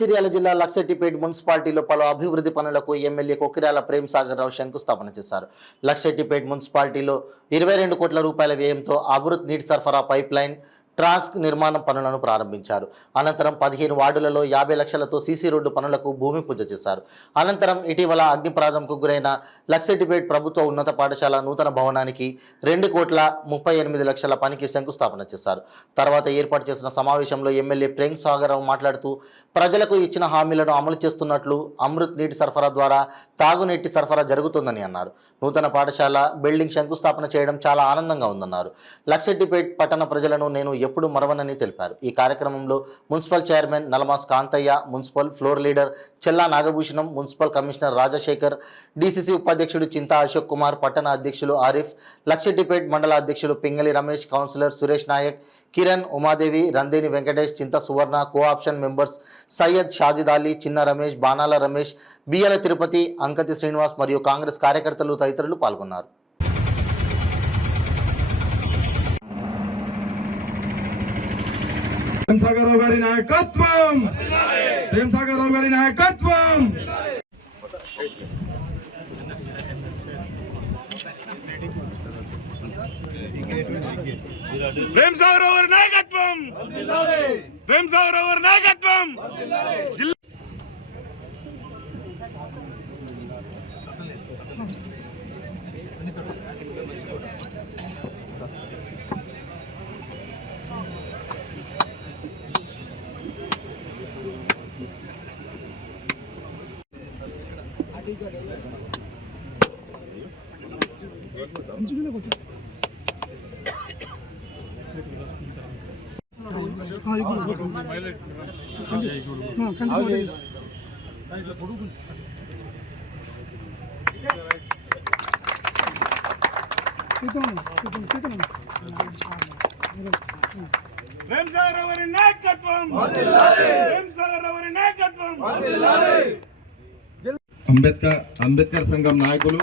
మంచిర్యాల జిల్లా లక్షెట్టిపేట మున్సిపాలిటీలో పలు అభివృద్ధి పనులకు ఎమ్మెల్యే కొక్కిరాల ప్రేమ్ సాగర్ రావు శంకుస్థాపన చేశారు. లక్షెట్టిపేట మున్సిపాలిటీలో 22 కోట్ల రూపాయల వ్యయంతో అమృత్ నీటి సరఫరా పైప్ లైన్ ట్రాన్స్క్ నిర్మాణం పనులను ప్రారంభించారు. అనంతరం 15 వార్డులలో 50 లక్షలతో సీసీ రోడ్డు పనులకు భూమి పూజ చేశారు. అనంతరం ఇటీవల అగ్ని ప్రమాదంకు గురైన లక్షెట్టిపేట ప్రభుత్వ ఉన్నత పాఠశాల నూతన భవనానికి 2 కోట్ల 38 లక్షల పనికి శంకుస్థాపన చేశారు. తర్వాత ఏర్పాటు చేసిన సమావేశంలో ఎమ్మెల్యే ప్రేమ్ సాగర్ రావు మాట్లాడుతూ ప్రజలకు ఇచ్చిన హామీలను అమలు చేస్తున్నట్లు, అమృత్ నీటి సరఫరా ద్వారా తాగునీటి సరఫరా జరుగుతుందని అన్నారు. నూతన పాఠశాల బిల్డింగ్ శంకుస్థాపన చేయడం చాలా ఆనందంగా ఉందన్నారు. లక్షెట్టిపేట పట్టణ ప్రజలను నేను ఎప్పుడు మరవనని తెలిపారు. ఈ కార్యక్రమంలో municipal chairman Nalamas Kantayya, municipal floor leader Chella Nagabhushanam, municipal commissioner Rajasekhar, DCC ఉపాధ్యక్షుడు చింతా అశోక్ కుమార్, పట్టణ అధ్యక్షులు ఆరిఫ్, లక్షెట్టిపేట మండల అధ్యక్షులు పింగళి రమేష్, కౌన్సిలర్ సురేష్ నాయక్, కిరణ్, ఉమాదేవి, రందేని వెంకటేష్, చింత సువర్ణ, కోఆప్షన్ మెంబర్స్ సయ్యద్, షాజిద్ అలీ, చిన్న రమేష్, బాణాల రమేష్, బియ్యల తిరుపతి, అంకతి శ్రీనివాస్ మరియు కాంగ్రెస్ కార్యకర్తలు తదితరులు పాల్గొన్నారు. ప్రేమ్ గారి నాయకత్వం, ప్రేమ్ గారి నాయకత్వం. ప్రేమ్ గారి నాయకత్వం, ప్రేమ్ గారి నాయకత్వం. అంబేద్కర్ సంఘం నాయకులు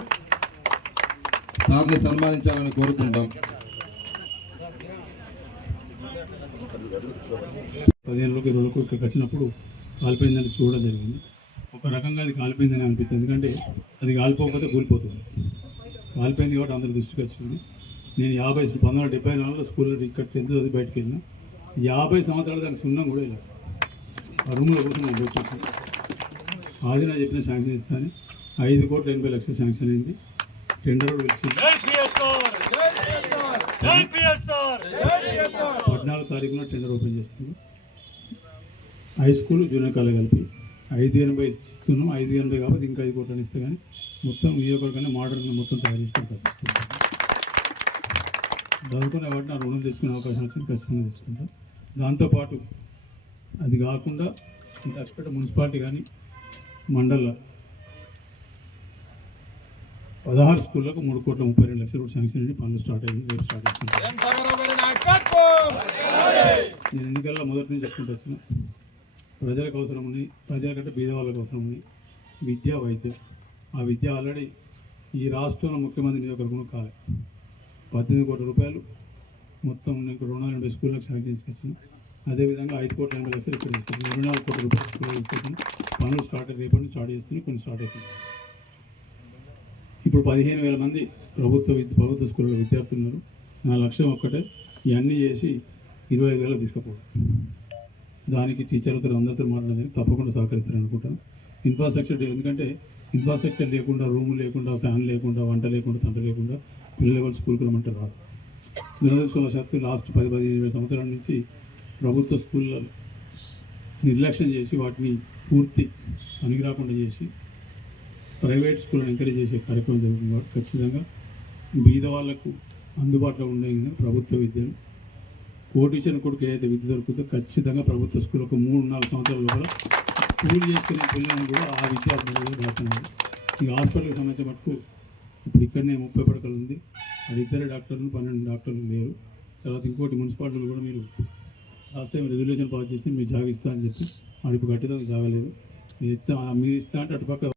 సార్ని సన్మానించాలని కోరుకుంటాం. 15 రోజులకు 20 రోజులకు ఇక్కడికి వచ్చినప్పుడు కాలిపోయిందని చూడడం జరిగింది. ఒక రకంగా అది కాలిపోయిందని అనిపిస్తుంది, ఎందుకంటే అది కాలిపోకపోతే కూలిపోతుంది. కాలిపోయింది కాబట్టి అందరి దృష్టికి వచ్చింది. నేను 1974లో స్కూల్లో ఇక్కడ 10th చదివి బయటకు వెళ్ళిన 50 సంవత్సరాలు దానికి సున్నం కూడా ఇలా ఆ రూమ్లో కూర్చొని వచ్చేసి ఆది నా చెప్పిన శాంక్షన్ ఇస్తాను. 5 కోట్ల 80 లక్షలు శాంక్షన్ అయింది. టెండర్ కూడా వచ్చింది. 14 తారీఖున టెండర్ ఓపెన్ చేస్తుంది. హై స్కూల్, జూనియర్ కాలేజ్ కలిపి 580 ఇస్తున్నాం. 580 కాబట్టి ఇంకా 5 కోట్లని ఇస్తే కానీ మొత్తం నియోజకవర్గానే మోడర్న్ మొత్తం తయారు చేసుకుంటాం. చదువుకునే వాటిని ఆ రుణం తీసుకునే అవకాశం వచ్చింది, ఖచ్చితంగా తీసుకుంటాం. దాంతోపాటు అది కాకుండా లక్షపేట మున్సిపాలిటీ కానీ మండల 16 స్కూళ్ళకు 3 కోట్ల 32 లక్షలు కూడా శాంక్షన్ అయ్యి పనులు స్టార్ట్ అయ్యింది. రేపు స్టార్ట్ అవుతుంది. నేను ఎన్నికల్లో మొదటి నుంచి చెప్పుకుంటూ వచ్చిన ప్రజలకు అవసరం ఉంది, ప్రజల కంటే బీద వాళ్ళకి అవసరం ఉంది విద్య, వైద్యం. ఆ విద్య ఆల్రెడీ ఈ రాష్ట్రంలో ముఖ్యమంత్రి నియోజకవర్గంలో కాలే 18 కోట్ల రూపాయలు మొత్తం 280 స్కూళ్ళకి శాంక్షన్ తీసుకొచ్చిన. అదేవిధంగా 5 కోట్ల 80 లక్షలు ఇక్కడ తీసుకొచ్చింది. 24 కోట్ల రూపాయలు స్కూల్లో తీసుకొచ్చిన. పనులు స్టార్ట్ రేపటి నుంచి స్టార్ట్ చేస్తున్నాయి, కొన్ని స్టార్ట్ అవుతుంది. ఇప్పుడు 15,000 మంది ప్రభుత్వ స్కూల్లో విద్యార్థులు ఉన్నారు. నా లక్ష్యం ఒక్కటే, ఇవన్నీ చేసి 25,000 తీసుకుపోవడం. దానికి టీచర్లతో అందరితో మాట్లాడడానికి తప్పకుండా సహకరిస్తారు అనుకుంటాను. ఇన్ఫ్రాస్ట్రక్చర్, ఎందుకంటే ఇన్ఫ్రాస్ట్రక్చర్ లేకుండా, రూమ్ లేకుండా, ఫ్యాన్ లేకుండా, వంట లేకుండా, తంట లేకుండా పిల్లలు కూడా స్కూల్కి రమ్మంటే రాదు. దురదృష్టవశాత్తు లాస్ట్ 10-15 సంవత్సరాల నుంచి ప్రభుత్వ స్కూళ్ళ నిర్లక్ష్యం చేసి వాటిని పూర్తి పనికి రాకుండా చేసి ప్రైవేట్ స్కూళ్ళని ఎంకరేజ్ చేసే కార్యక్రమం జరుగుతుంది. కాబట్టి ఖచ్చితంగా బీద వాళ్లకు అందుబాటులో ఉండే ప్రభుత్వ విద్యను కోటీశ్వరం కొడుకు ఏదైతే విద్య దొరుకుతుందో ఖచ్చితంగా ప్రభుత్వ స్కూళ్ళకు 3-4 సంవత్సరాల లోపల స్కూల్ చేసుకునే పిల్లలను కూడా ఆ విద్యార్థులు రాస్తున్నారు. ఈ హాస్పిటల్కి సంబంధించిన మటుకు ఇప్పుడు ఇక్కడనే 30 పడకలు ఉంది. అది 2 డాక్టర్లు 12 డాక్టర్లు లేరు. తర్వాత ఇంకోటి మున్సిపాలిటీలు కూడా మీరు లాస్ట్ టైం రెజల్యూషన్ పాస్ చేసి మీరు జాగిస్తా అని చెప్పి ఇప్పుడు కట్టిదానికి జాగలేదు. మీరు ఇస్తా అంటే అటుపక్క